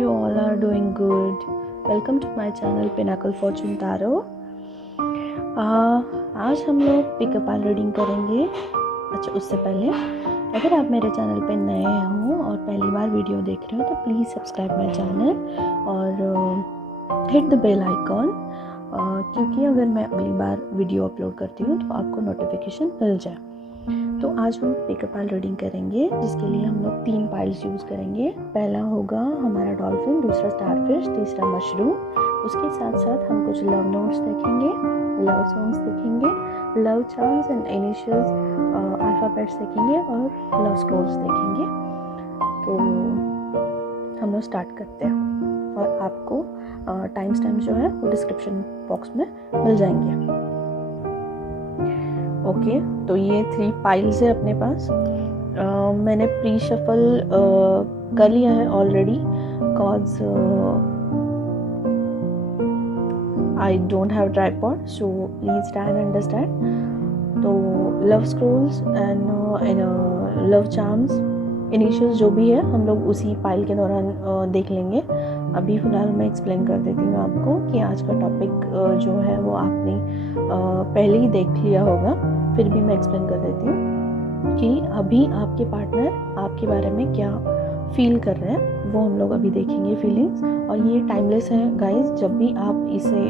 you all are doing good. Welcome to my channel Pinnacle Fortune Tarot. आज हम लोग pickup आल reading करेंगे। अच्छा, उससे पहले अगर आप मेरे चैनल पे नए हो और पहली बार वीडियो देख रहे हो तो प्लीज़ सब्सक्राइब माई चैनल और हिट द बेल आइकॉन, क्योंकि अगर मैं अगली बार वीडियो अपलोड करती हूँ तो आपको नोटिफिकेशन मिल जाए। तो आज हम पिकअप आल रीडिंग करेंगे, जिसके लिए हम लोग 3 पाइल्स यूज़ करेंगे। पहला होगा हमारा डॉल्फिन, दूसरा स्टारफिश, तीसरा मशरूम। उसके साथ साथ हम कुछ लव नोट्स देखेंगे, लव सॉन्ग्स देखेंगे, love charms and initials alphabets देखेंगे और लव स्क्रोल्स देखेंगे। तो हम लोग स्टार्ट करते हैं और आपको टाइम स्टैम्प जो है वो डिस्क्रिप्शन बॉक्स में मिल जाएंगे। ओके, तो ये 3 पाइल्स है अपने पास। मैंने प्री शफल कर लिया है already, cause I don't have tripod, so please try and understand. तो love scrolls and love charms, initials जो भी है हम लोग उसी पाइल के दौरान देख लेंगे। अभी फ़िलहाल मैं एक्सप्लेन कर देती हूँ आपको कि आज का टॉपिक जो है वो आपने पहले ही देख लिया होगा, फिर भी मैं एक्सप्लेन कर देती हूँ कि अभी आपके पार्टनर आपके बारे में क्या फील कर रहे हैं, वो हम लोग अभी देखेंगे फीलिंग्स। और ये टाइमलेस है गाइस, जब भी आप इसे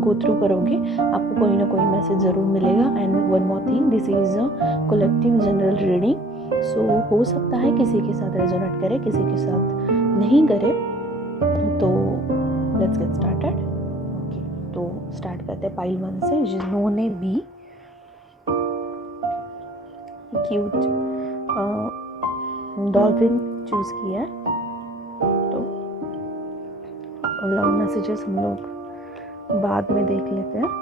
गो थ्रू करोगे आपको कोई ना कोई मैसेज ज़रूर मिलेगा। And one more thing, this is a collective general reading, so हो सकता है किसी के साथ रेजोनेट करे, किसी के साथ नहीं करे। तो लेट्स गेट स्टार्टेड। ओके, तो स्टार्ट करते हैं पाइल 1 से, जिन्होंने भी क्यूट डॉल्फिन चूज़ किया है। तो लव मैसेजेस हम लोग बाद में देख लेते हैं।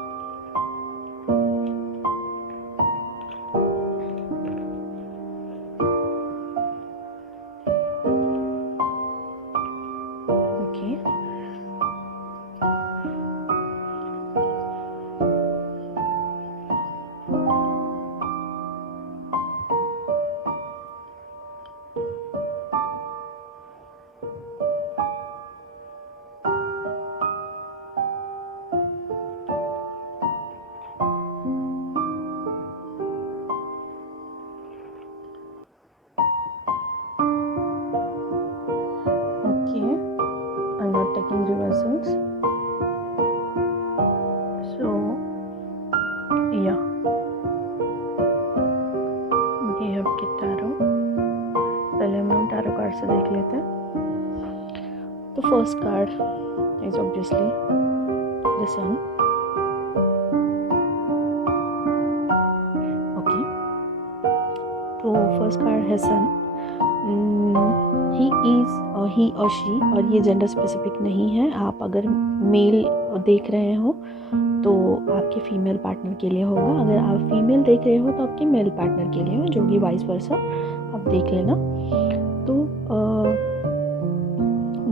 Taking reversals, so yeah, we have के टैरो। पहले हम लोग टैरो कार्ड से देख लेते हैं। तो first card is obviously the sun. Okay, तो फर्स्ट कार्ड है सन। ही और शी, और ये जेंडर स्पेसिफिक नहीं है। आप अगर मेल देख रहे हो तो आपके फीमेल पार्टनर के लिए होगा, अगर आप फीमेल देख रहे हो तो आपके मेल पार्टनर के लिए हो, जो कि वाइस वर्सा आप देख लेना। तो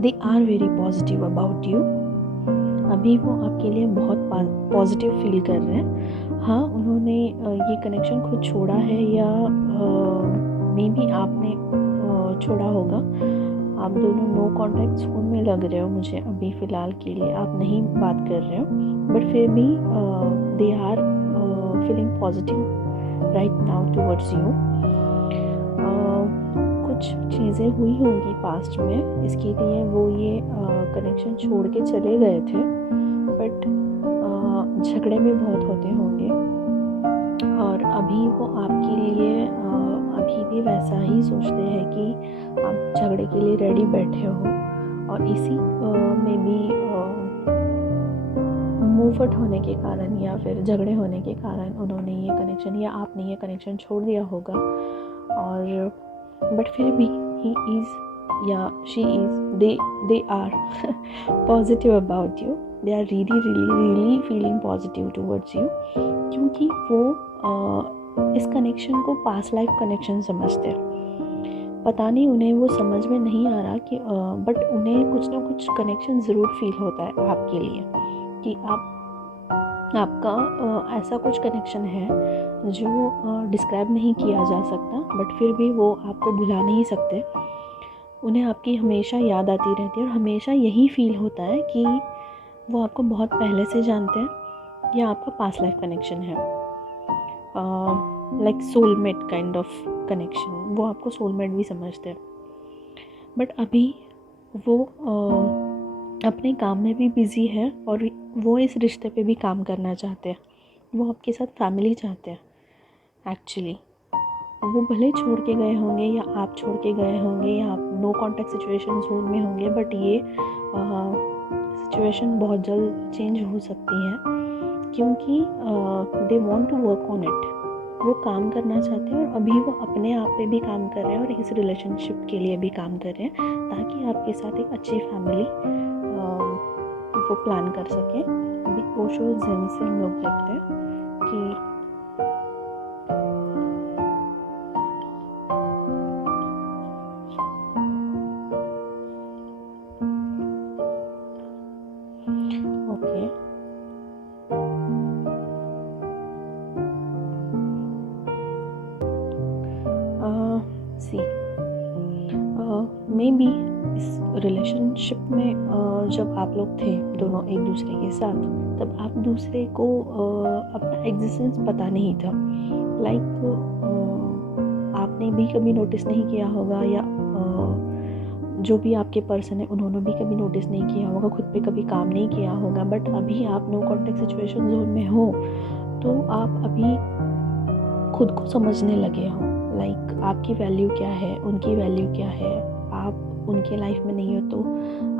they are very positive about you. अभी वो आपके लिए बहुत पॉजिटिव फील कर रहे हैं। हाँ, उन्होंने ये कनेक्शन खुद छोड़ा है या मे बी आपने छोड़ा होगा। आप दोनों नो कॉन्टैक्ट जोन में लग रहे हो मुझे अभी फ़िलहाल के लिए, आप नहीं बात कर रहे हो, बट फिर भी they are feeling positive right now towards you. कुछ चीज़ें हुई होंगी पास्ट में, इसके लिए वो ये कनेक्शन छोड़ के चले गए थे, बट झगड़े भी बहुत होते होंगे और अभी वो आपके लिए अभी भी वैसा ही सोचते हैं कि आप झगड़े के लिए रेडी बैठे हो, और इसी में भी मूव आउट होने के कारण या फिर झगड़े होने के कारण उन्होंने ये कनेक्शन या आपने ये कनेक्शन छोड़ दिया होगा। और बट फिर भी ही इज़ या she is, they are positive about you, they are really feeling positive towards you, क्योंकि वो इस कनेक्शन को पास्ट लाइफ कनेक्शन समझते हैं। पता नहीं उन्हें वो समझ में नहीं आ रहा कि बट उन्हें कुछ ना कुछ कनेक्शन ज़रूर फील होता है आपके लिए, कि आपका ऐसा कुछ कनेक्शन है जो डिस्क्राइब नहीं किया जा सकता, बट फिर भी वो आपको भुला नहीं सकते। उन्हें आपकी हमेशा याद आती रहती है और हमेशा यही फील होता है कि वो आपको बहुत पहले से जानते हैं या आपका पास्ट लाइफ कनेक्शन है, like soulmate kind of connection. वो आपको सोलमेट भी समझते हैं, बट अभी वो अपने काम में भी बिज़ी है और वो इस रिश्ते पे भी काम करना चाहते हैं। वो आपके साथ फैमिली चाहते हैं एक्चुअली। वो भले छोड़ के गए होंगे या आप छोड़ के गए होंगे या आप नो कॉन्टैक्ट सिचुएशन जोन में होंगे, बट ये सिचुएशन बहुत जल्द चेंज हो सकती है क्योंकि they want to work on it. वो काम करना चाहते हैं और अभी वो अपने आप पे भी काम कर रहे हैं और इस रिलेशनशिप के लिए भी काम कर रहे हैं ताकि आपके साथ एक अच्छी फैमिली वो प्लान कर सकें। अभी ओशो ज़ेन से हम लोग देखते हैं कि ओके, सी मे बी इस रिलेशनशिप में जब आप लोग थे दोनों एक दूसरे के साथ, तब आप दूसरे को अपना एग्जिस्टेंस पता नहीं था। लाइक आपने भी कभी नोटिस नहीं किया होगा या जो भी आपके पर्सन है उन्होंने भी कभी नोटिस नहीं किया होगा, खुद पे कभी काम नहीं किया होगा। बट अभी आप नो कॉन्टैक्ट सिचुएशन जोन में हो तो आप अभी खुद को समझने लगे हो। लाइक आपकी वैल्यू क्या है, उनकी वैल्यू क्या है। आप उनके लाइफ में नहीं हो तो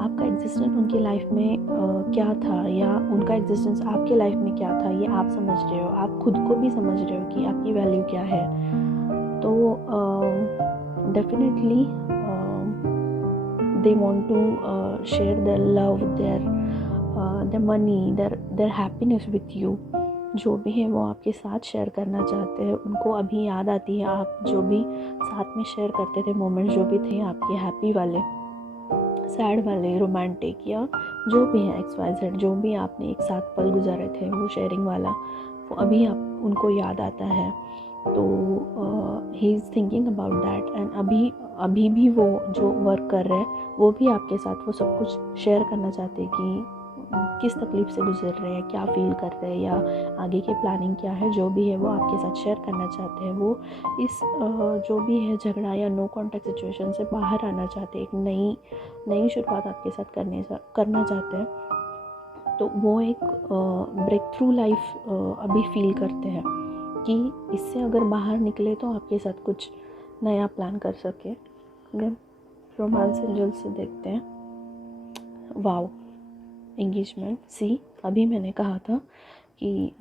आपका एग्जिस्टेंस उनकी लाइफ में क्या था या उनका एग्जिस्टेंस आपके लाइफ में क्या था, ये आप समझ रहे हो। आप खुद को भी समझ रहे हो कि आपकी वैल्यू क्या है। तो definitely they want to share their love, their money, their happiness with you। जो भी है वो आपके साथ शेयर करना चाहते हैं। उनको अभी याद आती है आप जो भी साथ में शेयर करते थे मोमेंट्स, जो भी थे आपके हैप्पी वाले, सैड वाले, रोमांटिक या जो भी है XYZ, जो भी आपने एक साथ पल गुजारे थे वो शेयरिंग वाला, वो अभी आप उनको याद आता है। तो he is thinking about that and अभी भी वो जो वर्क कर रहे हैं वो भी आपके साथ वो सब कुछ शेयर करना चाहते हैं कि किस तकलीफ़ से गुजर रहे हैं, क्या फील कर रहे हैं या आगे की प्लानिंग क्या है, जो भी है वो आपके साथ शेयर करना चाहते हैं। वो इस जो भी है झगड़ा या नो कॉन्टैक्ट सिचुएशन से बाहर आना चाहते हैं, एक नई शुरुआत आपके साथ करना चाहते हैं। तो वो एक ब्रेक थ्रू लाइफ अभी फील करते हैं कि इससे अगर बाहर निकले तो आपके साथ कुछ नया प्लान कर सके। देन रोमांस एंजल से देखते हैं। Wow, engagement. सी, अभी मैंने कहा था कि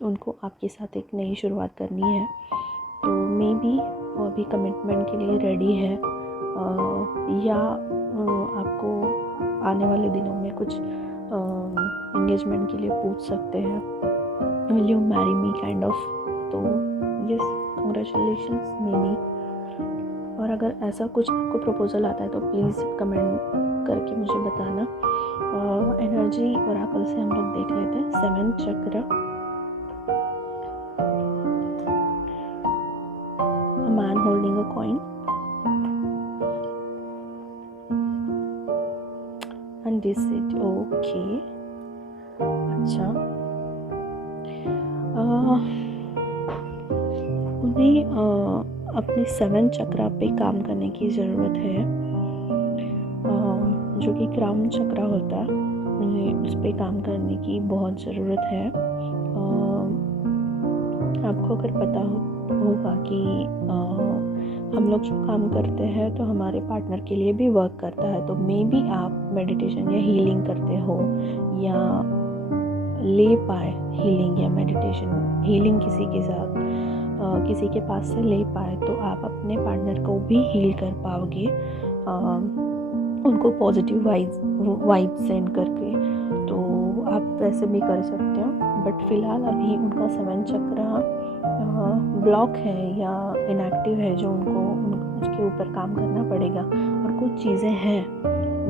उनको आपके साथ एक नई शुरुआत करनी है, तो मे बी वो अभी कमिटमेंट के लिए रेडी है या आपको आने वाले दिनों में कुछ एंगेजमेंट के लिए पूछ सकते हैं, will you marry me kind of. तो यस, कंग्रेचुलेशंस मे बी। और अगर ऐसा कुछ आपको प्रपोजल आता है तो प्लीज़ कमेंट करके मुझे बताना। एनर्जी ओरेकल से हम लोग देख लेते हैं 7th चक्र, a man holding a coin and this it. Okay, अच्छा, उन्हें अपने 7th चक्र पे काम करने की ज़रूरत है, जो कि क्राउन चक्र होता है, उन्हें उस पर काम करने की बहुत ज़रूरत है। आपको अगर पता होगा कि हम लोग जो काम करते हैं तो हमारे पार्टनर के लिए भी वर्क करता है, तो मे बी आप मेडिटेशन या हीलिंग करते हो या ले पाए हीलिंग या मेडिटेशन, हीलिंग किसी के साथ किसी के पास से ले पाए तो आप अपने पार्टनर को भी हील कर पाओगे, उनको पॉजिटिव वाइब सेंड करके। तो आप वैसे भी कर सकते हो, बट फ़िलहाल अभी उनका 7th चक्र ब्लॉक है या इनएक्टिव है, जो उसके ऊपर काम करना पड़ेगा। और कुछ चीज़ें हैं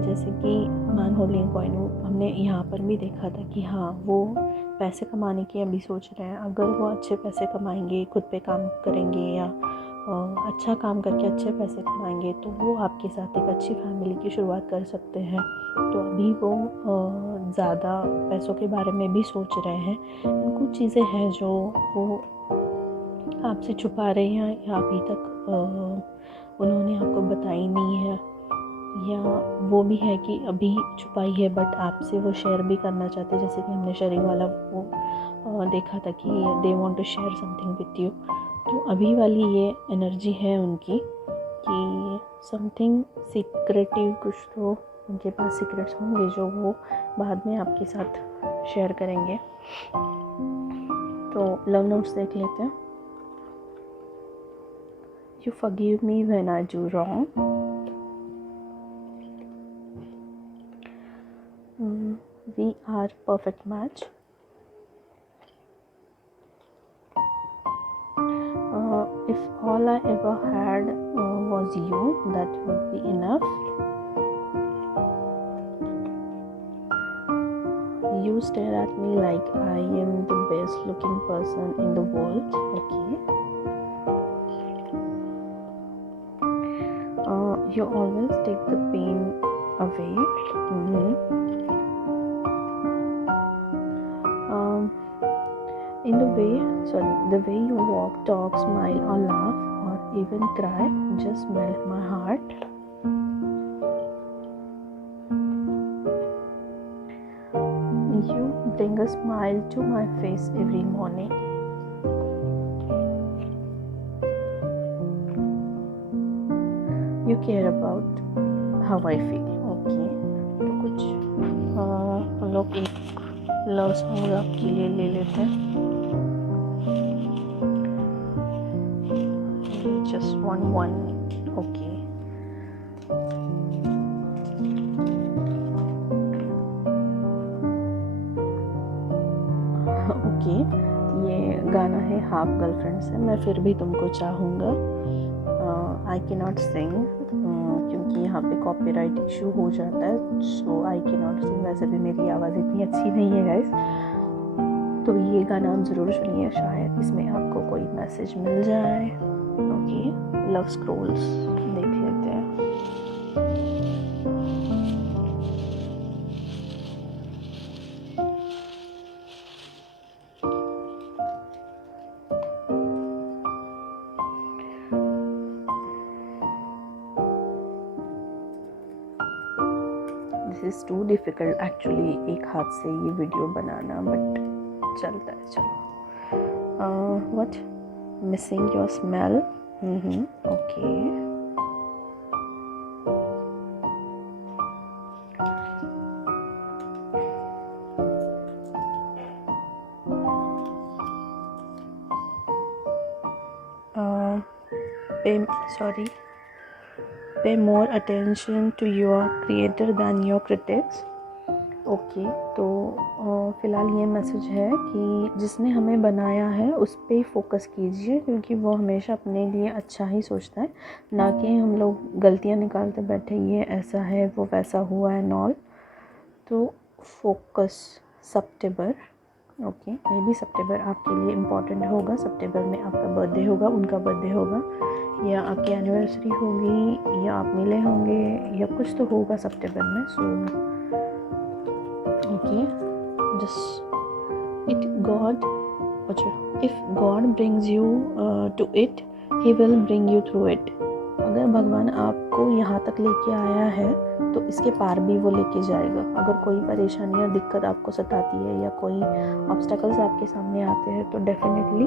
जैसे कि मैन होल्डिंग कॉइन, हमने यहाँ पर भी देखा था कि हाँ, वो पैसे कमाने की अभी सोच रहे हैं। अगर वो अच्छे पैसे कमाएंगे, खुद पे काम करेंगे या अच्छा काम करके अच्छे पैसे कमाएंगे तो वो आपके साथ एक अच्छी फैमिली की शुरुआत कर सकते हैं। तो अभी वो ज़्यादा पैसों के बारे में भी सोच रहे हैं। कुछ चीज़ें हैं जो वो आपसे छुपा रहे हैं या अभी तक उन्होंने आपको बताई नहीं है, या वो भी है कि अभी छुपाई है बट आपसे वो शेयर भी करना चाहते हैं। जैसे कि हमने शेयरिंग वाला वो देखा था कि they want to share something with you. तो अभी वाली ये एनर्जी है उनकी कि समथिंग सीक्रेटिव, कुछ तो उनके पास सीक्रेट्स होंगे जो वो बाद में आपके साथ शेयर करेंगे। तो लव नोट्स देख लेते हैं। You forgive me when I do wrong. We are perfect match. If all I ever had was you, that would be enough. You stare at me like I am the best looking person in the world. Okay. You always take the pain away. In the way you walk, talk, smile or laugh or even cry just melt my heart. You bring a smile to my face every morning. You care about how I feel. Okay. तो कुछ हम लोग एक love song आपके लिए ले लेते हैं। Just one. Okay. ओके, ये गाना है हाफ गर्लफ्रेंड से। मैं फिर भी तुमको चाहूँगा। आई कैन नॉट सिंग क्योंकि यहाँ पे कॉपीराइट इशू हो जाता है, सो आई कैन नॉट सिंग। वैसे भी मेरी आवाज़ इतनी अच्छी नहीं है गाइस। तो ये गाना आप ज़रूर सुनिए, शायद इसमें आपको कोई मैसेज मिल जाए। ओके, लव स्क्रोल्स देख लेते हैं। This is too difficult actually एक हाथ से ये वीडियो बनाना, बट चलता है। चलो। What? Missing your smell. Okay. Pay more attention to your creator than your critics. Okay, तो फ़िलहाल ये मैसेज है कि जिसने हमें बनाया है उस पर फोकस कीजिए, क्योंकि वो हमेशा अपने लिए अच्छा ही सोचता है, ना कि हम लोग गलतियाँ निकालते बैठे ये ऐसा है वो वैसा हुआ है नॉल। तो फोकस सितंबर। ओके, मे बी सितंबर आपके लिए इम्पॉर्टेंट होगा। सितंबर में आपका बर्थडे होगा, उनका बर्थडे होगा, या आपकी एनिवर्सरी होगी, या आप मिले होंगे, या कुछ तो होगा सितंबर में। So okay, just it God, if God brings you to it, he will bring you through it. अगर भगवान आपको यहाँ तक लेके आया है तो इसके पार भी वो लेके जाएगा। अगर कोई परेशानी या दिक्कत आपको सताती है या कोई ऑब्स्टेकल्स आपके सामने आते हैं तो definitely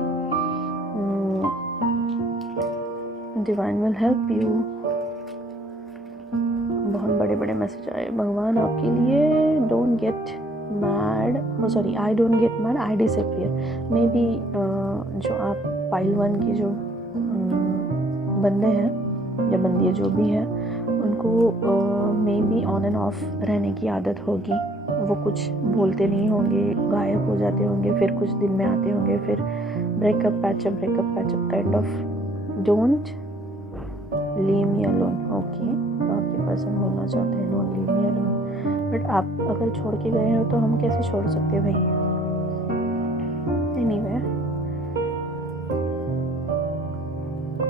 divine will help you. बहुत बड़े बड़े मैसेज आए भगवान आपके लिए। Don't get mad, I don't get mad, I disappear. May be जो आप पाइल 1 के जो बंदे हैं या बंदियाँ जो भी हैं, उनको may be on end of रहने की आदत होगी। वो कुछ बोलते नहीं होंगे, गायब हो जाते होंगे, फिर कुछ दिन में आते होंगे, फिर breakup patchup kind of. Don't leave me alone. Okay, तो आपके पर्सन बोलना चाहते हैं don't leave me alone. But आप अगर छोड़ के गए हो तो हम कैसे छोड़ सकते भाई। Anyway,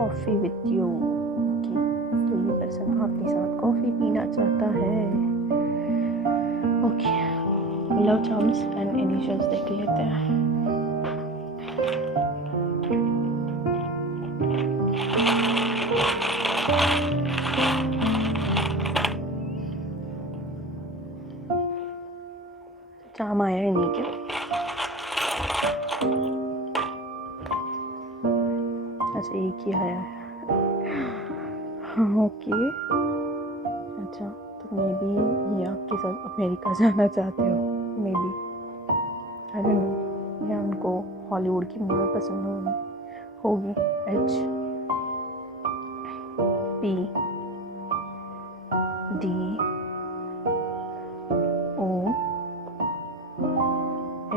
coffee with you. Okay, तो ये पर्सन आपके साथ कॉफ़ी पीना चाहता है। Okay, love charms and initials देख लेते हैं। चार्म आया ही नहीं क्या? अच्छा, एक ही आया है। ओके, अच्छा, तो मे बी ये आपके साथ अमेरिका जाना चाहते हो, may be, I don't no, या उनको हॉलीवुड की मूवी पसंद होगी। H P D O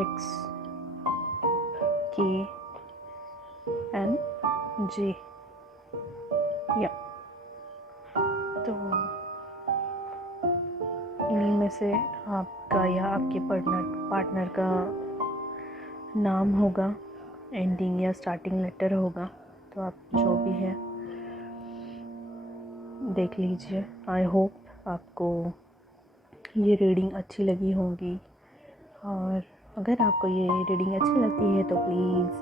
X K N J, या तो इन्हीं में से आपका या आपके पार्टनर का नाम होगा, एंडिंग या स्टार्टिंग लेटर होगा। तो आप जो भी है देख लीजिए। आई होप आपको ये रीडिंग अच्छी लगी होगी, और अगर आपको ये रीडिंग अच्छी लगती है तो प्लीज़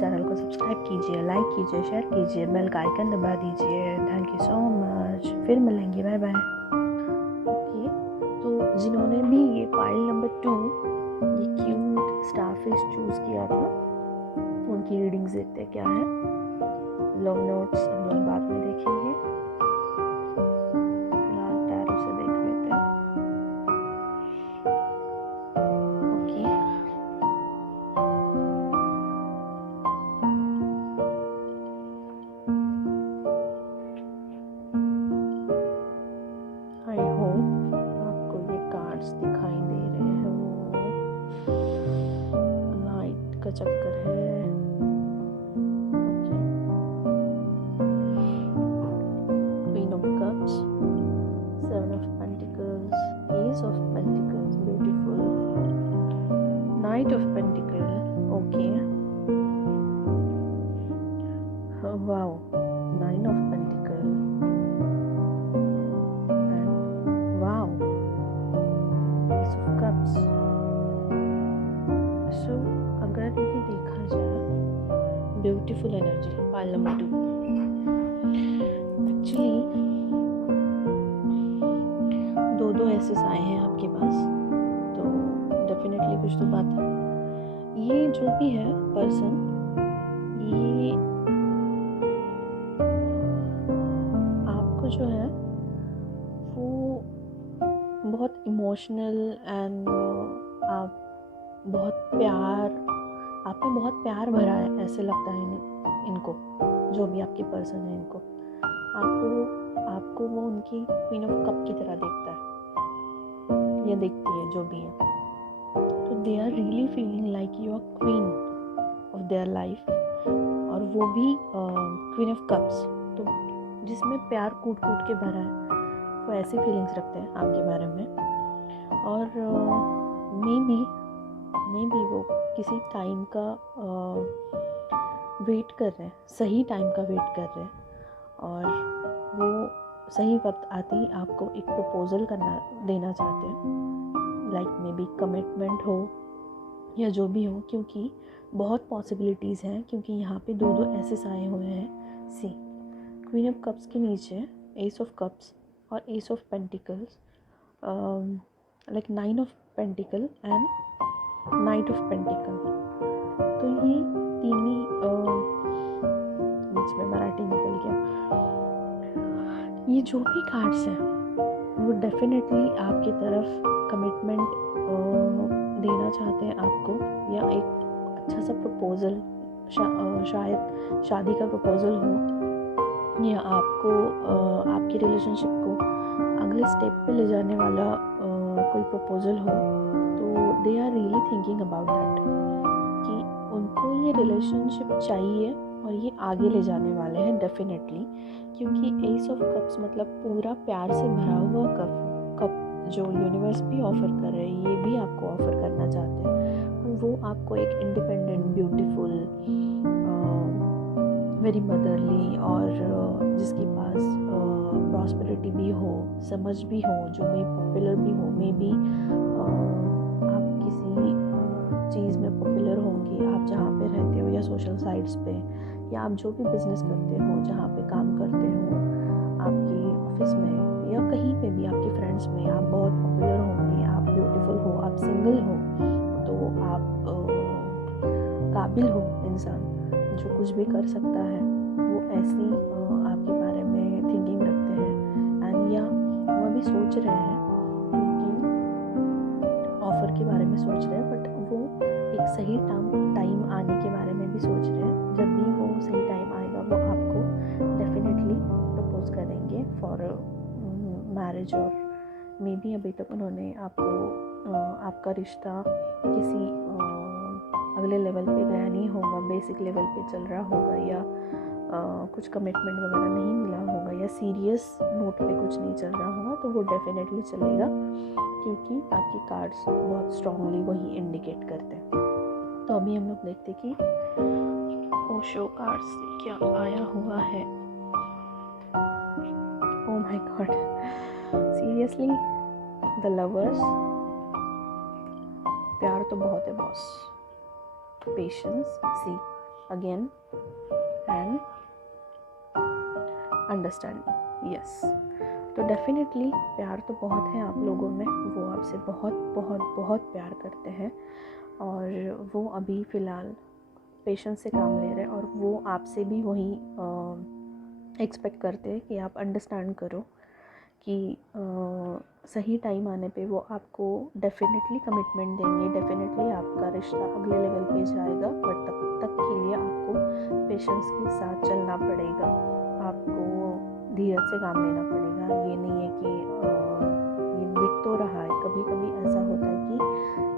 चैनल को सब्सक्राइब कीजिए, लाइक कीजिए, शेयर कीजिए, बेल का आइकन दबा दीजिए। थैंक यू सो मच, फिर मिलेंगे, बाय बाय। ओके, तो जिन्होंने भी ये फाइल नंबर 2 ये क्यूट स्टारफिश चूज़ किया था, उनकी रीडिंग्स देखते क्या है। लव नोट्स हम लोग बाद में देखेंगे, फिलहाल टैरो से देख लेते हैं। ओके, आई होप आपको ये कार्ड्स दिखाई दे रहे हैं। वो लाइट का चक्कर है। Queen of Cups, Seven of Pentacles, Ace of Pentacles, beautiful. Knight of Pentacles, okay. Oh, wow, Nine of Pentacles, and wow, Ace of Cups. So, अगर ये देखा जाए, beautiful energy, pile number 2. Actually, दो assess आए हैं आपके पास, तो definitely कुछ तो बात है। ये जो भी है पर्सन, ये आपको जो है वो बहुत इमोशनल एंड आप आप में बहुत प्यार भरा है, ऐसे लगता है इनको, जो भी आपके पर्सन है, इनको आपको वो उनकी क्वीन ऑफ कप की तरह देखता है या देखती है, जो भी है। तो they are really feeling like you are queen of their life, और वो भी क्वीन ऑफ कप्स, तो जिसमें प्यार कूट के भरा है, वो ऐसी फीलिंग्स रखते हैं आपके बारे में। और मे बी वो किसी टाइम का वेट कर रहे हैं, सही टाइम का वेट कर रहे हैं, और वो सही वक्त आते ही आपको एक प्रपोजल देना चाहते हैं, लाइक मे बी कमिटमेंट हो या जो भी हो, क्योंकि बहुत पॉसिबिलिटीज़ हैं, क्योंकि यहाँ पे दो एसेस आए हुए हैं। सी, क्वीन ऑफ कप्स के नीचे एस ऑफ कप्स और S of pentacles, like nine of pentacle and night of pentacle. तो ये तीन ही बीच में मराठी निकल गया। ये जो भी कार्ड्स हैं वो डेफिनेटली आपकी तरफ कमिटमेंट देना चाहते हैं आपको, या एक अच्छा सा प्रपोज़ल, शायद शादी का प्रपोज़ल हो, या आपको आपकी रिलेशनशिप को अगले स्टेप पे ले जाने वाला कोई प्रपोज़ल हो। तो they are really thinking about that, कि उनको ये रिलेशनशिप चाहिए और ये आगे ले जाने वाले हैं डेफिनेटली, क्योंकि एस ऑफ कप्स मतलब पूरा प्यार से भरा हुआ कप जो यूनिवर्स भी ऑफ़र कर रहे हैं, ये भी आपको ऑफ़र करना चाहते हैं, और वो आपको एक इंडिपेंडेंट, ब्यूटीफुल वेरी मदरली, और जिसके पास प्रॉस्पेरिटी भी हो, समझ भी हो, जो भी पॉपुलर भी हो। मे बी आप किसी चीज़ में पॉपुलर होंगे, आप जहाँ पे रहते हो या सोशल साइट्स पे, या आप जो भी बिज़नेस करते हो, जहाँ पे काम करते हो, आपके ऑफिस में या कहीं पे भी, आपके फ्रेंड्स में आप बहुत पॉपुलर होंगे, आप ब्यूटीफुल हो, आप सिंगल हो, तो आप काबिल हो इंसान जो कुछ भी कर सकता है। वो ऐसी आपके बारे में थिंकिंग रखते हैं, एंड या वो अभी सोच रहे हैं उनकी ऑफ़र के बारे में सोच रहे हैं, बट वो एक सही टाइम आने के बारे में भी सोच रहे हैं। जब भी वो सही टाइम आएगा, वो आपको डेफिनेटली प्रपोज करेंगे फॉर मैरिज, और मे बी अभी तक उन्होंने आपका रिश्ता किसी अगले लेवल पे गया नहीं होगा, बेसिक लेवल पे चल रहा होगा, या कुछ कमिटमेंट वगैरह नहीं मिला होगा, या सीरियस नोट पे कुछ नहीं चल रहा होगा, तो वो डेफिनेटली चलेगा, क्योंकि आपके कार्ड्स बहुत स्ट्रांगली वही इंडिकेट करते हैं। तो अभी हम लोग देखते कि ओशो कार्ड्स से क्या आया हुआ है। Oh my God, seriously the lovers. प्यार तो बहुत है boss, patience, see again, and understanding, yes. तो डेफिनेटली प्यार तो बहुत है आप लोगों में, वो आपसे बहुत बहुत बहुत प्यार करते हैं, और वो अभी फ़िलहाल पेशेंस से काम ले रहे हैं, और वो आपसे भी वही एक्सपेक्ट करते हैं कि आप अंडरस्टैंड करो कि सही टाइम आने पे वो आपको डेफिनेटली कमिटमेंट देंगे, डेफिनेटली आपका रिश्ता अगले लेवल पे जाएगा, बट तब के लिए आपको पेशेंस के साथ चलना पड़ेगा, आपको धीरज से काम लेना पड़ेगा। ये नहीं है कि ये दिख तो रहा है, कभी कभी ऐसा होता है कि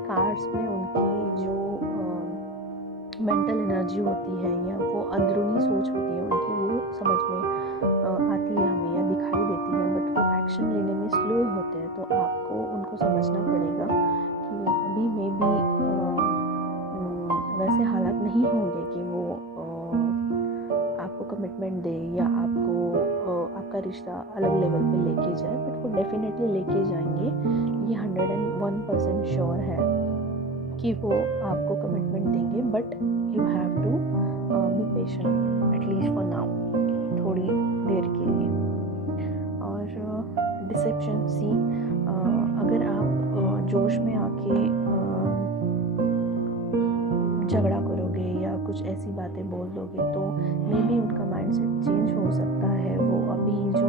कार्ड्स में उनकी जो मेंटल एनर्जी होती है, या वो अंदरूनी सोच होती है उनकी, वो समझ में आती है हमें या दिखाई देती है, बट वो एक्शन लेने में स्लो होते हैं। तो आपको उनको समझना पड़ेगा कि अभी मे बी वैसे हालात नहीं होंगे कि वो आपको कमिटमेंट दे या आपको आपका रिश्ता अलग लेवल पे लेके जाए, बट वो डेफिनेटली लेके जाएंगे, ये 101% श्योर है कि वो आपको कमिटमेंट देंगे, but you have to be patient at least for now, थोड़ी देर के लिए। और डिसेप्शन, सी अगर आप जोश में आके झगड़ा करोगे या कुछ ऐसी बातें बोल दोगे, तो मे बी उनका माइंडसेट चेंज हो सकता है। वो अभी जो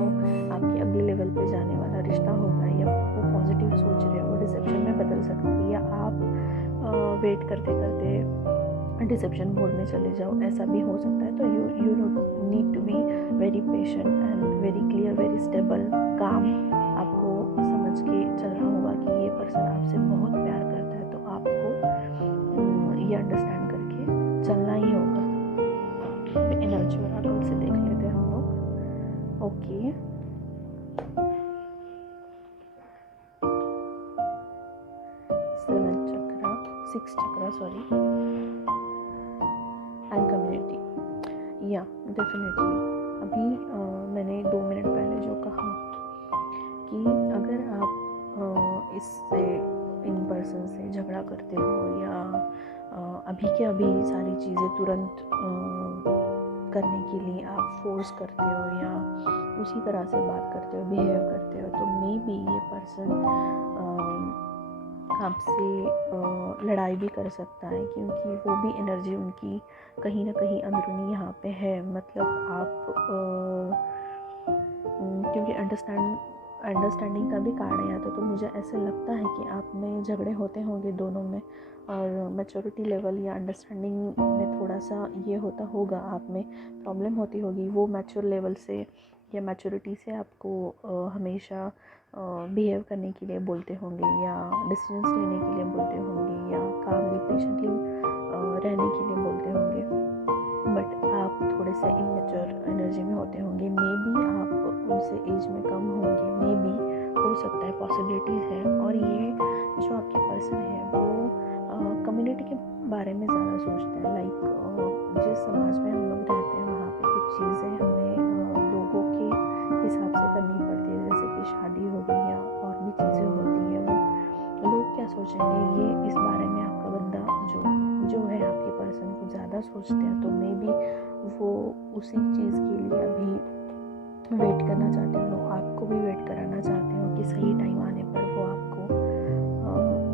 आपके अगले लेवल पे जाने वाला रिश्ता होगा, या वो पॉजिटिव सोच रहे हैं, वो डिसेप्शन में बदल सकता है, या आप वेट करते करते डिसेप्शन मोड में चले जाओ, ऐसा भी हो सकता है। तो you need to be very patient and very clear, very stable, काम। आपको समझ के चलना होगा कि ये पर्सन आपसे बहुत प्यार करता है, तो आपको ये अंडरस्टैंड करके चलना ही होगा। एनर्जी ओरेकल से देख लेते हैं हम लोग। Okay, six chakra and community, या डेफिनेटली अभी मैंने 2 मिनट पहले जो कहा कि अगर आप इससे, इन पर्सन से झगड़ा करते हो, या अभी के अभी सारी चीज़ें तुरंत करने के लिए आप फोर्स करते हो, या उसी तरह से बात करते हो, बिहेव करते हो, तो मे बी ये पर्सन आपसे लड़ाई भी कर सकता है, क्योंकि वो भी एनर्जी उनकी कहीं ना कहीं अंदरूनी यहाँ पे है। मतलब आप क्योंकि अंडरस्टैंडिंग का भी कार्ड है आता, तो मुझे ऐसे लगता है कि आप में झगड़े होते होंगे दोनों में, और मैच्योरिटी लेवल या अंडरस्टैंडिंग में थोड़ा सा ये होता होगा, आप में प्रॉब्लम होती होगी। वो मैच्योर लेवल से या मैच्योरिटी से आपको हमेशा बिहेव करने के लिए बोलते होंगे, या डिसीजंस लेने के लिए बोलते होंगे, या कामली पेशेंटली रहने के लिए बोलते होंगे, बट आप थोड़े से इमेच्योर एनर्जी में होते होंगे। मे बी आप उनसे एज में कम होंगे, मे बी, हो सकता है, पॉसिबिलिटीज़ है। और ये जो आपके पर्सन है वो कम्युनिटी के बारे में ज़्यादा सोचते हैं, लाइक जिस समाज में हम लोग रहते हैं वहाँ पे चीज़ें हमें लोगों के हिसाब से करनी पड़ती है, जैसे कि शादी हो गई या और भी चीज़ें होती हैं। वो लोग क्या सोचेंगे, ये इस बारे में आपका बंदा जो है आपके पर्सन को ज़्यादा सोचते हैं, तो मे बी वो उसी चीज़ के लिए अभी वेट करना चाहते हो, आपको भी वेट कराना चाहते हो कि सही टाइम आने पर वो आपको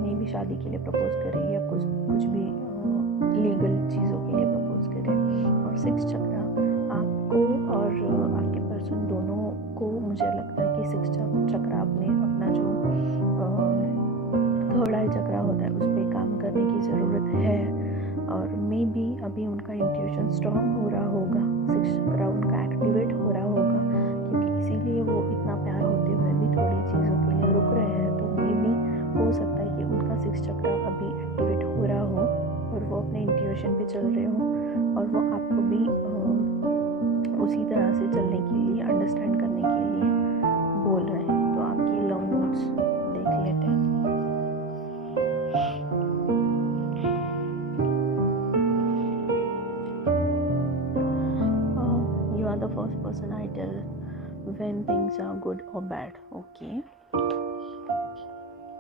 मे बी शादी के लिए प्रपोज करें या कुछ भी लीगल चीज़ों के लिए प्रपोज करें। और 6 चक्रा आपको और आपके पर्सन दोनों को मुझे लगता है कि 6 चक्रा अपना जो थर्ड आई चक्रा होता है उस पर काम करने की ज़रूरत है। और मे बी अभी उनका इंट्यूशन स्ट्रॉन्ग हो रहा होगा, 6 चक्रा उनका एक्टिवेट हो रहा होगा, क्योंकि इसीलिए वो इतना प्यार होते हुए भी थोड़ी चीज़ों के लिए रुक रहे हैं। तो मे बी हो सकता है कि उनका 6 चक्रा अभी एक्टिवेट हो रहा हो और वो अपने इंट्यूशन पे चल रहे हो और वो आपको भी उसी तरह से चलने के लिए, अंडरस्टैंड करने के लिए बोल रहे हैं। तो आपकी लव नोट्स देख लेते हैं। You are the first person I tell when things are good or bad. Okay.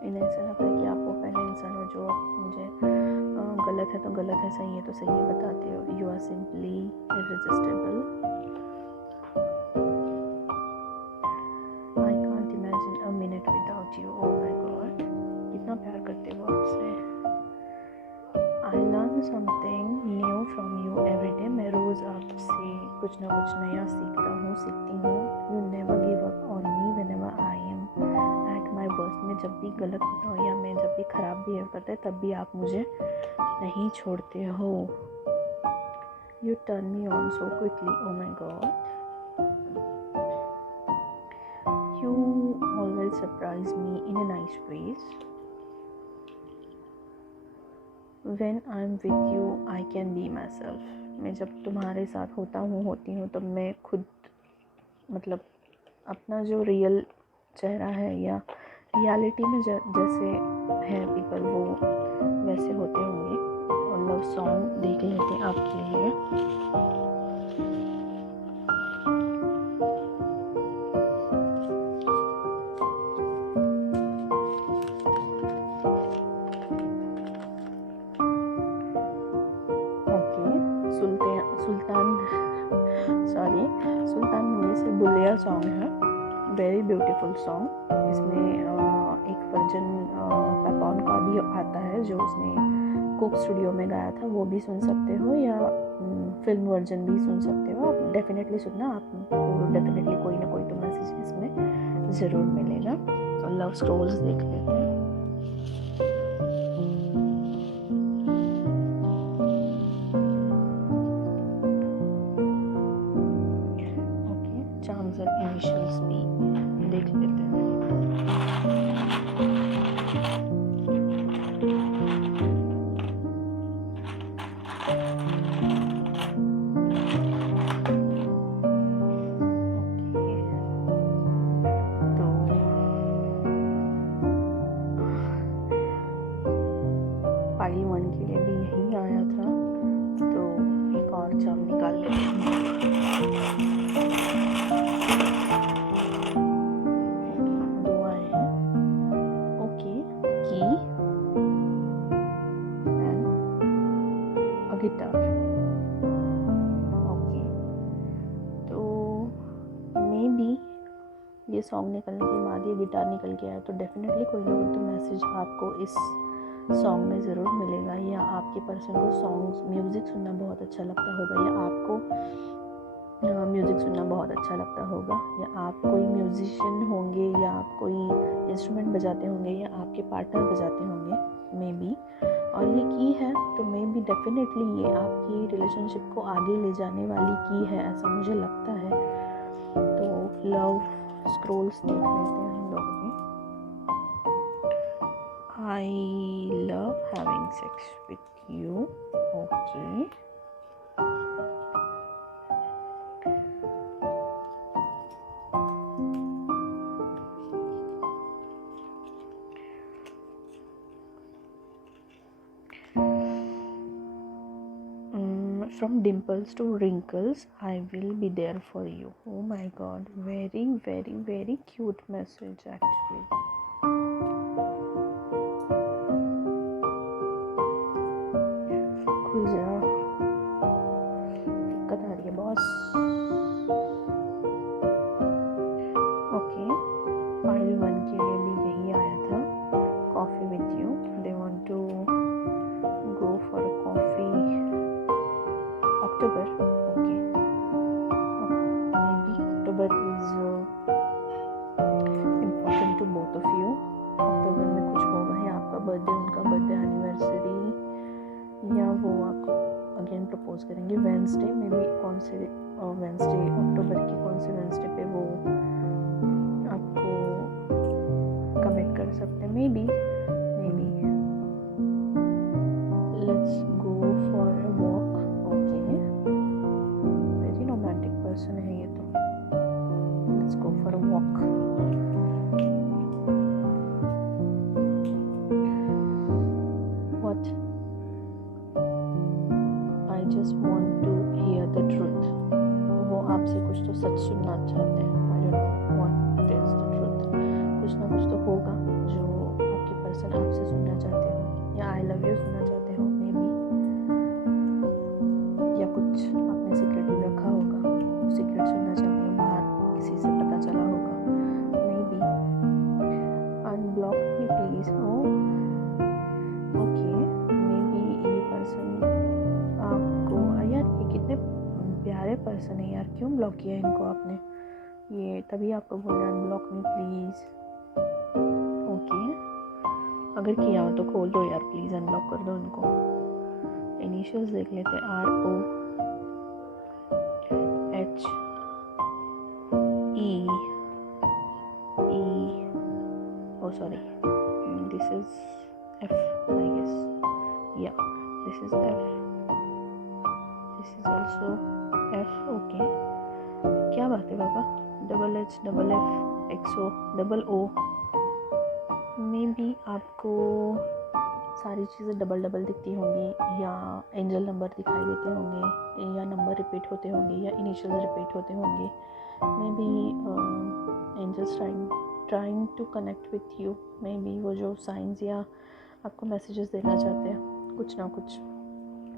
इन्हें ऐसा लगता है कि आप वो पहले इंसान हो जो मुझे गलत है तो गलत है, सही है तो सही है बताते हो। You are simply irresistible. I can't imagine a minute without you. Oh my God, कितना प्यार करते हो आपसे। I learn something new from you every day. मैं रोज़ आपसे कुछ ना कुछ नया सीखती हूँ। You never give up on me whenever I am at my worst. मैं जब भी गलत होता हूँ या मैं जब भी ख़राब बिहेव करता है तब भी आप मुझे नहीं छोड़ते हो। You turn me on so quickly. Oh my God, you always surprise me in a nice ways. When I'm with you, I can be myself. मैं जब तुम्हारे साथ होती हूँ तब मैं खुद मतलब अपना जो रियल चेहरा है या रियलिटी में जैसे है पीपल वो वैसे होते होंगे। और लव सॉन्ग देख लेते हैं आपके लिए। सुल्तान मूवी से बुलिया सॉन्ग है, वेरी ब्यूटीफुल सॉन्ग। इसमें एक वर्जन पेपॉन का भी आता है जो उसने कोक स्टूडियो में गाया था, वो भी सुन सकते हो या फिल्म वर्जन भी सुन सकते हो। आप डेफिनेटली सुनना, आपको डेफिनेटली कोई ना कोई तो मैसेज इसमें ज़रूर मिलेगा। और लव स्क्रोल्स देख लेते हैं। चार्म्स और इनिशियल्स भी देख लेते हैं। पाइल 1 के लिए भी यही आया था, तो एक और चार्म निकाल लेते हैं। दो आए हैं, ओके, की एंड अ गिटार। ओके, तो मे बी ये सॉन्ग निकलने के बाद ये गिटार निकल के आया तो डेफिनेटली कोई ना कोई तो मैसेज आपको इस सॉन्ग में ज़रूर मिलेगा। या आपके पर्सन को सॉन्ग्स म्यूज़िक सुनना बहुत अच्छा लगता होगा, या आपको म्यूज़िक सुनना बहुत अच्छा लगता होगा, या आप कोई म्यूजिशियन होंगे, या आप कोई इंस्ट्रूमेंट बजाते होंगे, या आपके पार्टनर बजाते होंगे मे बी। और ये की है तो मे बी डेफिनेटली ये आपकी रिलेशनशिप को आगे ले जाने वाली की है, ऐसा मुझे लगता है। तो लव स्क्रोल्स देख लेते हैं हम लोग भी। I love having sex with you. Okay. from dimples to wrinkles, I will be there for you. Oh my god, very very very cute message actually. खुल जा, दिक्कत आ रही है बॉस. ओके, फाइल 1 के लिए भी यही आया था. Coffee with you, they want to go for a coffee. October, okay. Maybe October is important to both of you. October में कुछ होगा है, आपका बर्थडे, उनका बर्थडे एनिवर्सरी, या वो आपको अगेन प्रपोज करेंगे वेंसडे. मे बी कौन से वेंसडे, अक्टूबर की कौन से वेंसडे पे वो आपको कमिट कर सकते हैं. Maybe let's go for a walk. Person है ये तो. Let's go for a walk. What? I just want to hear the truth. वो आपसे कुछ तो सच सुनना चाहते हैं. I don't know what is the truth. कुछ ना कुछ तो होगा जो आपके पर्सन आपसे सुनना चाहते हो, या आई लव यू सुनना चाहते हो मे बी, या कुछ आपने सीक्रेटिव रखा होगा, सीक्रेट सुनना चाहते हैं, बाहर किसी से पता चला होगा. May be unblock me please. Okay, may be ये पर्सन आपको, यार ये कितने प्यारे पर्सन है यार, क्यों ब्लॉक किया इनको आपने? ये तभी आपको बोल रहे हैं अनब्लॉक मी प्लीज. ओके, अगर किया हो तो खोल दो यार प्लीज़, अनब्लॉक कर दो इनको. इनिशियल्स देख लेते हैं. ROHE. Oh sorry, this is F I guess. Yeah, this is F. This is also F. Okay, क्या बात है बाबा? HH, FF, XO, OO. May be आपको सारी चीज़ें डबल दिखती होंगी, या एंजल नंबर दिखाई देते होंगे, या नंबर रिपीट होते होंगे, या इनिशियल रिपीट होते होंगे. Maybe angels trying to connect with you. Maybe वो जो साइंस या आपको मैसेजेस देना चाहते हैं कुछ ना कुछ,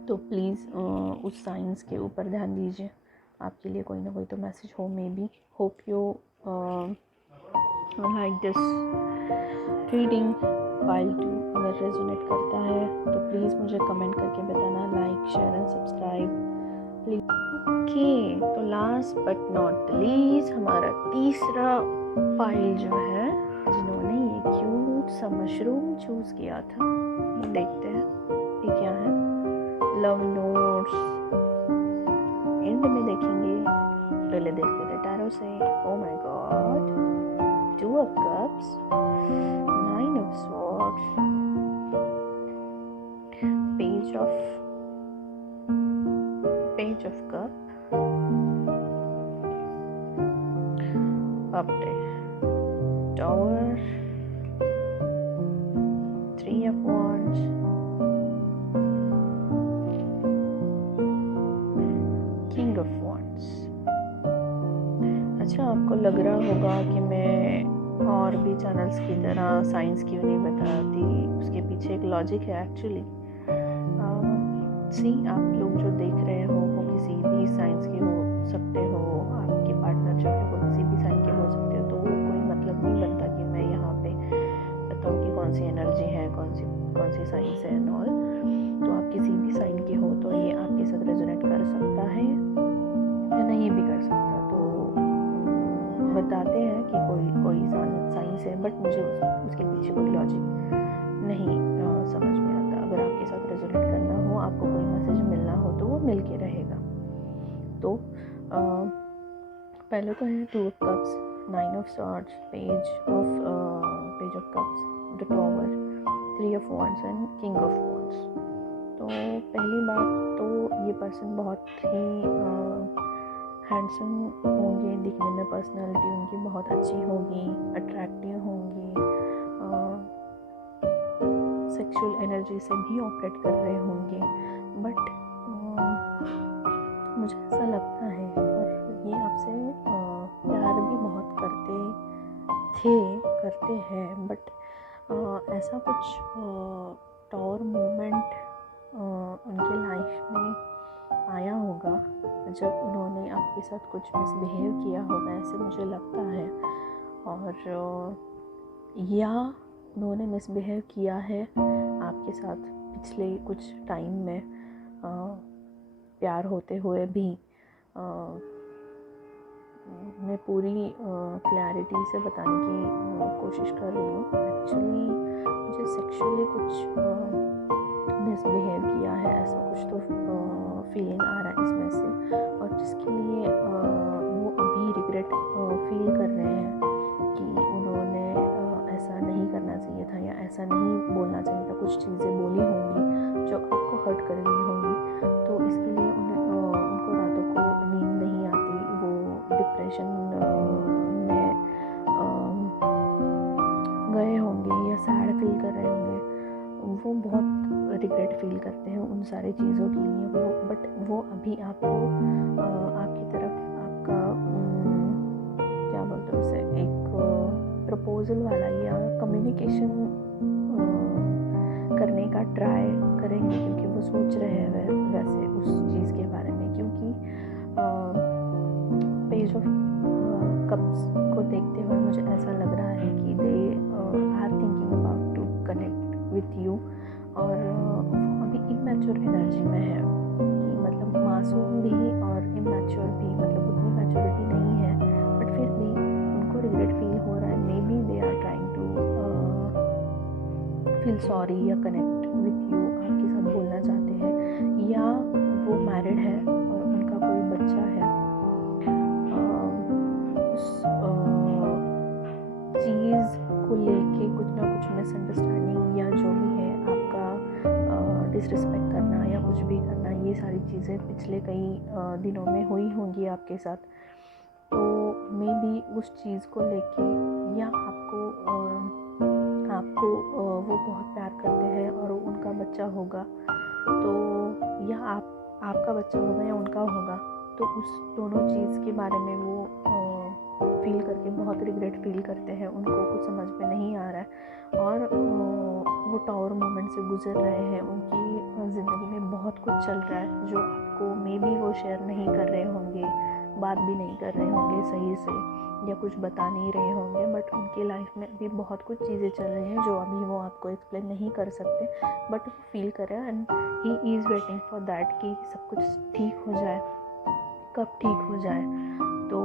तो प्लीज़ उस साइंस के ऊपर ध्यान दीजिए. आपके लिए कोई ना कोई तो मैसेज हो. May be hope you like this reading. File 2 अगर रेजोनेट करता है तो प्लीज़ मुझे कमेंट करके बताना. Like, share and subscribe please. Okay, तो लास्ट बट नॉट लीस्ट हमारा तीसरा फाइल जो है, जिन्होंने ये क्यूट सा मशरूम चूज़ किया था, देखते हैं ये क्या है. लव नोट्स एंड में देखेंगे, पहले देख लेते टैरो से. ओ my God, 2 of cups, 9 of swords, page of cup, update, tower, 3 of wands, king of wands. अच्छा, आपको लग रहा होगा कि मैं और भी चैनल्स की तरह साइंस क्यों नहीं बताती. उसके पीछे एक लॉजिक है एक्चुअली. आप लोग जो देख रहे हो वो किसी भी साइंस के हो सकते हो, आपके पार्टनर जो है वो किसी भी साइन के हो सकते हो. तो वो कोई मतलब नहीं बनता कि मैं यहाँ पे बताऊँ कि कौन सी एनर्जी है, कौन सी साइंस है एंड ऑल. तो आप किसी भी साइन के हो तो ये आपके साथ रेजोनेट कर सकता है या नहीं भी कर सकता. तो बताते हैं कि कोई साइंस है, बट मुझे उसके पीछे कोई लॉजिक नहीं समझ में आता. अगर आपके साथ रेजोनेट करना हो, आपको कोई मैसेज मिलना हो तो वो मिल के रहेगा. तो पहले तो है 2 of cups, 9 of swords, page of cups, the tower, 3 of wands and king of wands. तो पहली बात तो ये पर्सन बहुत ही हैंडसम होंगे दिखने में. पर्सनालिटी उनकी बहुत अच्छी होगी, अट्रैक्टिव होंगी, सेक्सुअल एनर्जी से भी ऑपरेट कर रहे होंगे. बट मुझे ऐसा लगता है, और ये आपसे प्यार भी बहुत करते हैं, बट ऐसा कुछ टॉर मोमेंट उनके लाइफ में आया होगा जब उन्होंने आपके साथ कुछ मिसबिहेव किया होगा, ऐसे मुझे लगता है। और या उन्होंने मिसबिहेव किया है आपके साथ पिछले कुछ टाइम में, प्यार होते हुए भी। मैं पूरी क्लैरिटी से बताने की कोशिश कर रही हूँ। एक्चुअली मुझे सेक्सुअली कुछ मिसबिहेव किया है, ऐसा कुछ तो फीलिंग आ रहा है इसमें से, और जिसके लिए वो अभी रिग्रेट फील कर रहे हैं कि उन्होंने ऐसा नहीं करना चाहिए था या ऐसा नहीं बोलना चाहिए था। कुछ चीज़ें बोली होंगी जो आपको हर्ट कर रही होंगी, तो इसके लिए उनको रातों को नींद नहीं आती, वो डिप्रेशन में गए होंगे या सैड फील कर रहे होंगे। वो बहुत रिग्रेट फील करते हैं उन सारी चीज़ों के लिए, बट वो अभी आपको आपकी तरफ आपका क्या बोलते हैं उसे, एक प्रपोजल वाला या कम्युनिकेशन करने का ट्राई करेंगे, क्योंकि वो सोच रहे हैं वैसे उस चीज़ के बारे में। क्योंकि पेज ऑफ कप्स को देखते हुए मुझे ऐसा लग रहा है कि they are thinking about to connect with you, और अभी इमैच्योर एनर्जी में है कि मतलब मासूम भी और इमैच्योर भी, मतलब उतनी मैच्योरिटी नहीं है, बट फिर भी उनको रिग्रेट फील हो रहा है। Maybe they are trying to feel sorry या कनेक्ट विथ यू, आपके साथ बोलना चाहते हैं, या वो मैरिड है और उनका कोई बच्चा है। उस चीज़ को लेके कुछ ना कुछ मिसअंडरस्टैंडिंग या जो भी है, आपका डिसरिस्पेक्ट करना या कुछ भी करना, ये सारी चीज़ें पिछले कई दिनों में हुई होंगी आपके साथ। तो मे बी उस चीज़ को लेके, या आपको वो बहुत प्यार करते हैं और उनका बच्चा होगा, तो या आपका बच्चा होगा या उनका होगा, तो उस दोनों चीज़ के बारे में वो फील करके बहुत रिग्रेट फील करते हैं। उनको कुछ समझ में नहीं आ रहा है, और वो टॉर मोमेंट से गुजर रहे हैं। उनकी ज़िंदगी में बहुत कुछ चल रहा है जो आपको मे बी वो शेयर नहीं कर रहे होंगे, बात भी नहीं कर रहे होंगे सही से, या कुछ बता नहीं रहे होंगे, बट उनकी लाइफ में भी बहुत कुछ चीज़ें चल रही हैं जो अभी वो आपको एक्सप्लेन नहीं कर सकते, बट वो फील कर रहे हैं, and he is waiting for that कि सब कुछ ठीक हो जाए। कब ठीक हो जाए? तो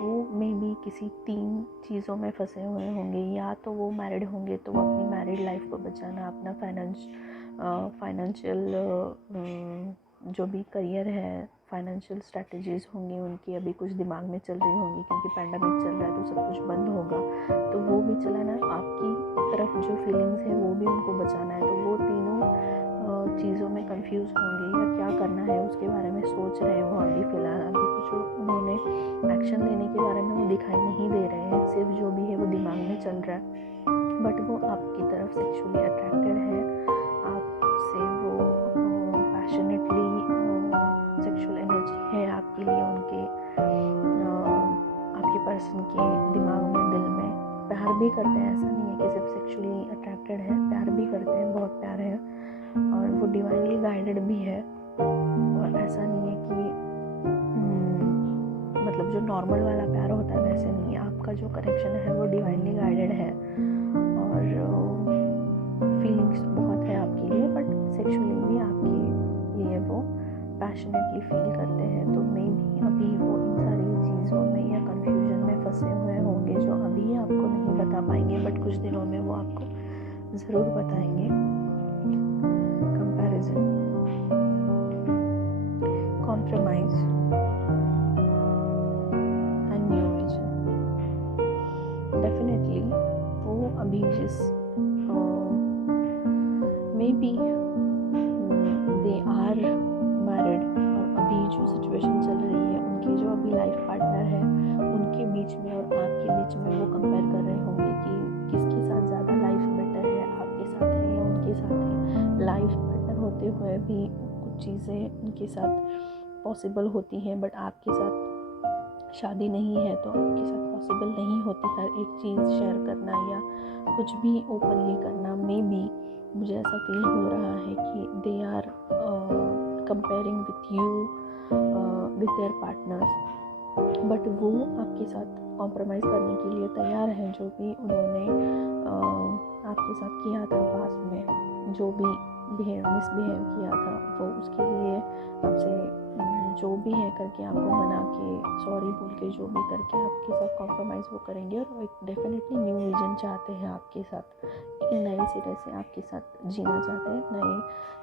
वो मे बी किसी 3 चीज़ों में फंसे हुए होंगे। या तो वो मैरिड होंगे तो वो अपनी मैरिड लाइफ को बचाना, अपना फाइनेंशियल जो भी करियर है, फाइनेंशियल स्ट्रैटेजीज़ होंगी उनकी अभी कुछ दिमाग में चल रही होंगी, क्योंकि पैंडेमिक चल रहा है तो सब कुछ बंद होगा, तो वो भी चलाना। आपकी तरफ जो फीलिंग्स है वो भी उनको बचाना है। तो वो तीनों चीज़ों में कंफ्यूज होंगे या क्या करना है उसके बारे में सोच रहे हो अभी फ़िलहाल। अभी कुछ उन्होंने एक्शन लेने के बारे में वो दिखाई नहीं दे रहे हैं, सिर्फ जो भी है वो दिमाग में चल रहा है, बट वो आपकी तरफ सेक्सुअली अट्रैक्टेड है, आपसे वो पैशनेटली सेक्सुअल एनर्जी है आपके लिए, उनके आपके पर्सन के दिमाग में, दिल में प्यार भी करते हैं। ऐसा नहीं है कि सिर्फ सेक्सुअली अट्रैक्टेड है, प्यार भी करते हैं, बहुत प्यार है, और वो डिवाइनली गाइडेड भी है। और ऐसा नहीं है कि मतलब जो नॉर्मल वाला प्यार होता है वैसे नहीं है। आपका जो कनेक्शन है वो डिवाइनली गाइडेड है, और फीलिंग्स बहुत है आपके लिए, बट सेक्सुअली भी आपके लिए वो पैशनेटली फील करते हैं। तो मे भी अभी वो इन सारी चीज़ों में या कन्फ्यूजन में फंसे हुए होंगे जो अभी आपको नहीं बता पाएंगे, बट कुछ दिनों में वो आपको ज़रूर बताएंगे। Comparison, compromise and new vision. Definitely वो अभी जिस maybe they are married, और अभी जो सिचुएशन चल रही है, उनके जो अभी लाइफ पार्टनर है उनके बीच में और आपके बीच में वो कंपेयर कर रहे होंगे कि किसके साथ ज़्यादा लाइफ बेटर है, आपके साथ है या उनके साथ है। लाइफ पार्टनर होते हुए भी चीज़ें उनके साथ पॉसिबल होती हैं, बट आपके साथ शादी नहीं है तो आपके साथ पॉसिबल नहीं होती हर एक चीज़ शेयर करना या कुछ भी ओपनली करना। मे बी मुझे ऐसा फील हो रहा है कि they are comparing with you with their partners, but वो आपके साथ कॉम्प्रोमाइज़ करने के लिए तैयार हैं। जो भी उन्होंने आपके साथ किया था पास्ट में, जो भी मिसबिहेव किया था, वो उसके लिए आपसे जो भी है करके आपको मना के, सॉरी बोल के, जो भी करके आपके साथ कॉम्प्रोमाइज़ वो करेंगे। और एक डेफिनेटली न्यू विजन चाहते हैं आपके साथ, एक नए सिरे से आपके साथ जीना चाहते हैं,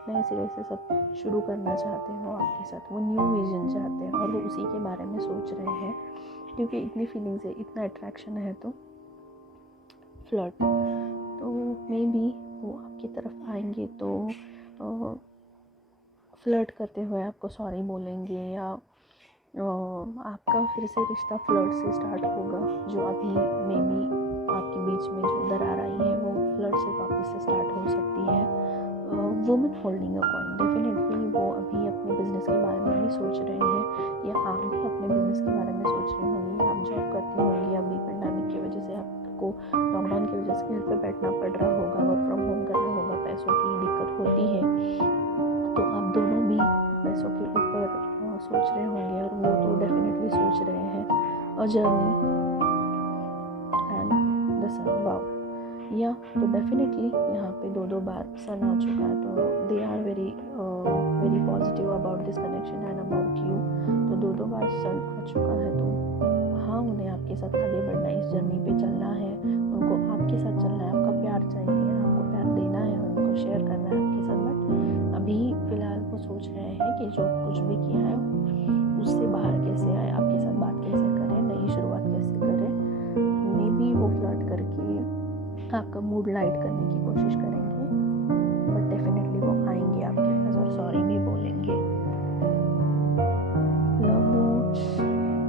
नए सिरे से सब शुरू करना चाहते हैं वो आपके साथ। वो न्यू विजन चाहते हैं और वो उसी के बारे में सोच रहे हैं, क्योंकि इतनी फीलिंग्स है, इतना अट्रैक्शन है। तो फ्लर्ट, तो मे बी वो आपकी तरफ आएंगे तो फ्लर्ट करते हुए आपको सॉरी बोलेंगे, या आपका फिर से रिश्ता फ्लर्ट से स्टार्ट होगा। जो अभी मे बी आपके बीच में जो दरार आई है वो फ्लर्ट से वापस से स्टार्ट हो सकती है। Woman holding a coin, definitely वो अभी अपने बिजनेस के बारे में भी सोच रहे हैं, या आप भी अपने बिजनेस के बारे में सोच रहे होंगे। आप जॉब करती होंगी, अभी पेंडेमिक की वजह से आपको, लॉकडाउन की वजह से घर पे बैठना पड़ रहा होगा, वर्क फ्रॉम होम करना होगा, पैसों की दिक्कत होती है, तो आप दोनों भी पैसों के ऊपर सोच रहे होंगे, और वो तो डेफिनेटली सोच रहे हैं a journey and the sun, wow. या तो डेफिनेटली यहाँ पे दो बार सन आ चुका है, तो they are very positive about this connection and about you. तो दो बार सन आ चुका है, तो हाँ, उन्हें आपके साथ आगे बढ़ना है, इस जर्नी पे चलना है, उनको आपके साथ चलना है, आपका प्यार चाहिए, आपको प्यार देना है, उनको शेयर करना है आपके साथ। बट अभी फ़िलहाल वो सोच रहे हैं कि जो कुछ भी किया है उससे बाहर कैसे आए, आपके साथ बात कैसे करें, नई शुरुआत कैसे करें। मे बी वो फ्लर्ट करके आपका मूड लाइट करने की कोशिश करेंगे, बट डेफिनेटली वो आएंगे आपके पास और सॉरी भी बोलेंगे। Love notes,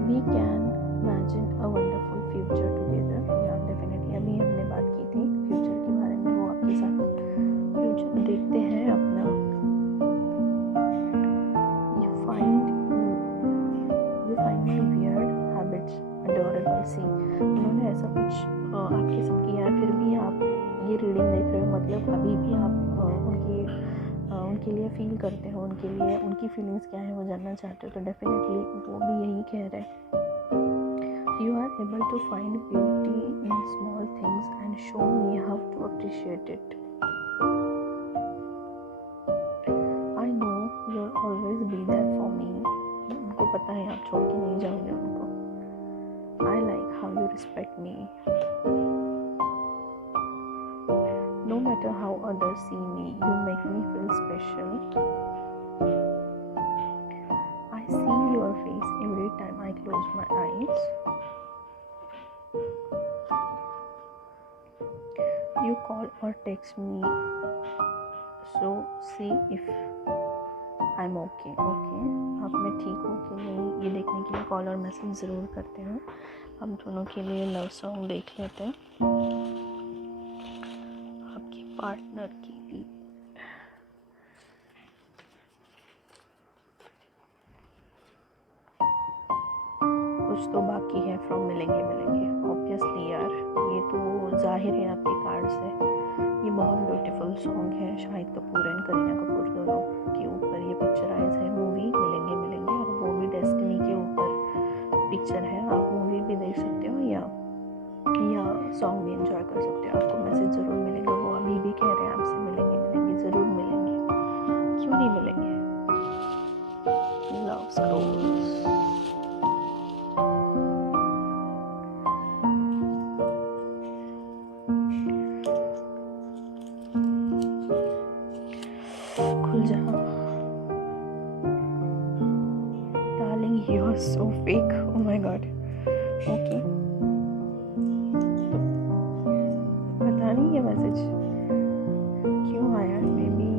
we can imagine a wonderful future together. या डेफिनेटली अभी हमने बात की थी फ्यूचर के बारे में, वो आपके साथ फ्यूचर देखते हैं अपना। You find my weird habits adorable. See, उन्होंने ऐसा कुछ आपके साथ किया है, फिर भी आप ये रीडिंग देख रहे हो, मतलब अभी भी आप उनके लिए फील करते हो, उनके लिए उनकी फीलिंग्स क्या है वो जानना चाहते हो। तो डेफिनेटली वो भी यही कह रहे हैं, you are able to find beauty in small things and show me how to appreciate it. I know you are always be there for me. उनको पता है आप छोड़ के नहीं जाओगे उनको। I like how you respect me. No matter how others see me, you make me feel special. I see your face every time I close my eyes. You call or text me, so see if I'm okay. आप मैं ठीक हूँ कि नहीं, ये देखने के लिए कॉल और मैसेज ज़रूर करते हो। हम दोनों के लिए लव सॉन्ग देख लेते हैं आपके पार्टनर के लिए। कुछ तो बाकी है फ्रॉम मिलेंगे ऑब्वियसली यार, ये तो जाहिर है आपके कार्ड से। ये बहुत ब्यूटीफुल सॉन्ग है, शाहिद कपूर एंड करीना कपूर दोनों के ऊपर ये पिक्चराइज है मूवी मिलेंगे, और वो भी डेस्टिनी के ऊपर पिक्चर है। आप मूवी भी देख सकते हो या सॉन्ग भी एंजॉय कर सकते हो। आपको मैसेज ज़रूर मिलेगा, वो अभी भी कह रहे हैं आपसे मिलेंगे, ज़रूर मिलेंगे, क्यों नहीं मिलेंगे। लव स्क्रोल्स, खुल जाओ darling, you are so fake, oh my God. Okay, पता नहीं ये मैसेज क्यों आया। मे बी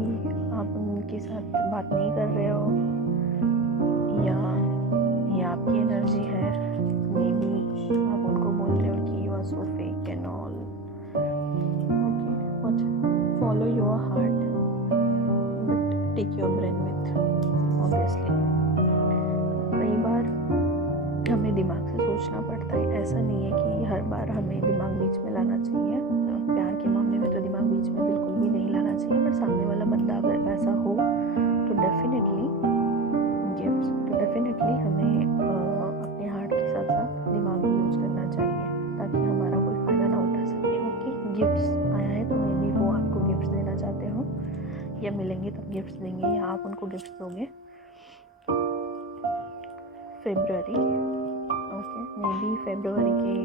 आप उनके साथ बात नहीं कर रहे हो, या ये आपकी एनर्जी है। मे बी आप उनको बोल रहे हो कि you are so fake and all. Okay, but follow your heart, but take your brain with, obviously. कई बार हमें दिमाग से सोचना पड़ता है, ऐसा नहीं है कि हर बार हमें दिमाग बीच में लाना चाहिए। प्यार के मामले में तो दिमाग बीच में बिल्कुल भी नहीं लाना चाहिए, बट सामने वाला बंदा अगर वैसा हो तो डेफिनेटली हमें अपने हार्ट के साथ साथ दिमाग भी यूज करना चाहिए, ताकि हमारा कोई फ़ायदा ना उठा सके। ओके, गिफ्ट्स आया है तो मे बी वो आपको गिफ्ट्स देना चाहते हो, या मिलेंगे तब गिफ्ट्स देंगे, या आप उनको गिफ्ट्स दोगे। February, okay, may be February के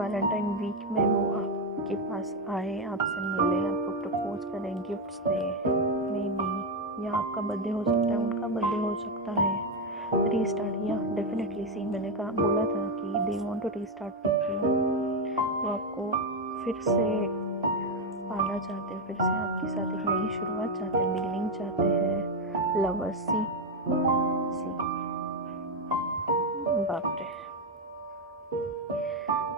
वैलेंटाइन वीक में वो आपके पास आए, आपसे मिले, आपको प्रपोज करें, गिफ्ट्स दे, मे बी, या आपका बर्थडे हो सकता है, उनका बर्थडे हो सकता है। रीस्टार्ट, या डेफिनेटली सी मैंने कहा बोला था कि they want to restart with you, वो आपको फिर से पाना चाहते हैं, फिर से आपके साथ एक नई शुरुआत चाहते हैं, बिगिनिंग चाहते हैं। लवर्स, सी बाप रे,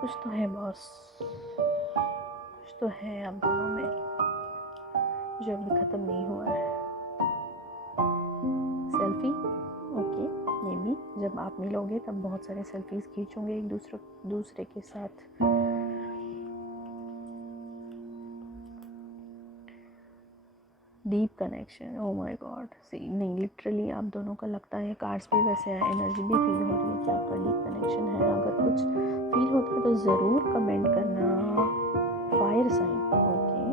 कुछ तो है बॉस, कुछ तो है आप दोनों में जो अभी ख़त्म नहीं हुआ है। सेल्फी, ओके, मे बी जब आप मिलोगे तब बहुत सारे सेल्फीज खींचोगे एक दूसरे के साथ। Deep connection, oh my God, see नहीं, लिटरली आप दोनों का लगता है, कार्ड्स भी वैसे है, एनर्जी भी फील हो रही है कि आपका डीप कनेक्शन है। अगर कुछ फील होता है तो ज़रूर कमेंट करना। Fire sign, okay,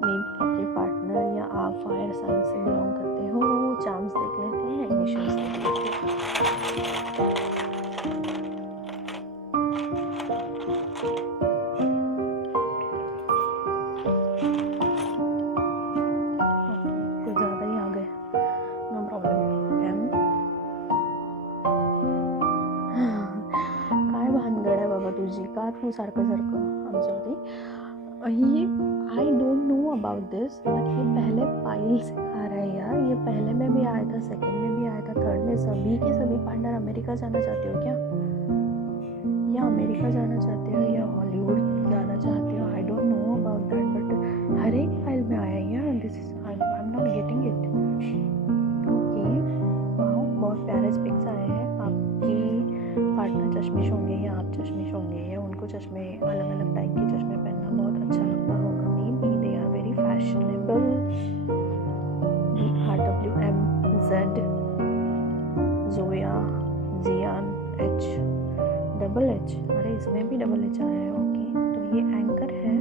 may be आपके पार्टनर या आप फायर साइन से बिलोंग करते हो। चार्म्स देख लेते हैं, इनिशियल्स देख लेते हैं। कुछ ज़्यादा ही आ गए, नो प्रॉब्लम। एम, काय भानगड आहे बाबा तुझी, का तू सारखं आई एम सॉरी, ये आई don't know about this, but ये पहले पाइल से आ रहा है यार, ये पहले में भी आया था, सेकंड में भी आया था, थर्ड में। सभी के सभी पार्टनर अमेरिका जाना चाहते हो क्या, या अमेरिका जाना चाहते हो, या हॉलीवुड जाना चाहते हो, I don't know about that, but हर एक फाइल में आया है यार। This is, I am not getting it. Okay, wow, बहुत प्यारे पिक्स आए हैं। आपके पार्टनर चश्मिश होंगे, या आप चश्मिश होंगे, या उनको चश्मे, अलग अलग टाइप के चश्मे पहनना बहुत अच्छा लगता होगा। Maybe they are very fashionable. BRWMZ, Zoya, Zian, H, double H, अरे इसमें भी डबल H आया है। ओके, तो ये एंकर है,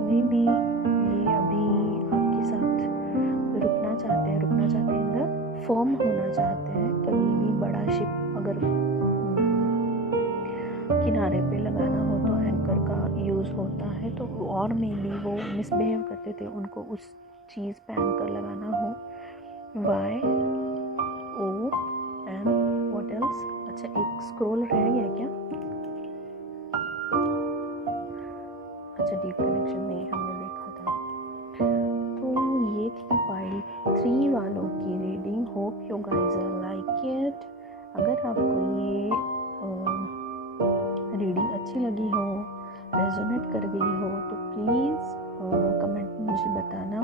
मे बी ये अभी आपके साथ रुकना चाहते हैं अंदर, फर्म होना चाहते हैं। कभी भी बड़ा शिप अगर किनारे पे लगाना हो तो एंकर का यूज़ होता है, तो और मे बी वो मिसबिहेव करते थे, उनको उस चीज़ पे एंकर लगाना हो। YOM, व्हाट एल्स, अच्छा एक स्क्रॉल रह गया क्या, अच्छा डीप कनेक्शन नहीं हमने देखा था। तो ये थी पाइल 3 वालों की reading. Hope you guys are like it. अगर आपको ये रीडिंग अच्छी लगी हो, रेजोनेट कर गई हो, तो प्लीज़ कमेंट में मुझे बताना।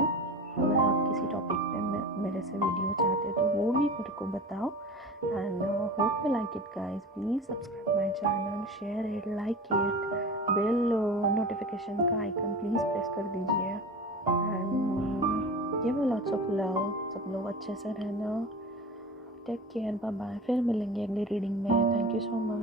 अगर आप किसी टॉपिक पे मेरे से वीडियो चाहते हो तो वो भी मेरे को बताओ। And hope you like it guys. Please subscribe my channel, share it, like it, bell notification का आइकन प्लीज़ प्रेस कर दीजिए। And give me lots of love. सब लोग अच्छे से रहना। Take care, bye bye. फिर मिलेंगे अगली रीडिंग में। Thank you so much.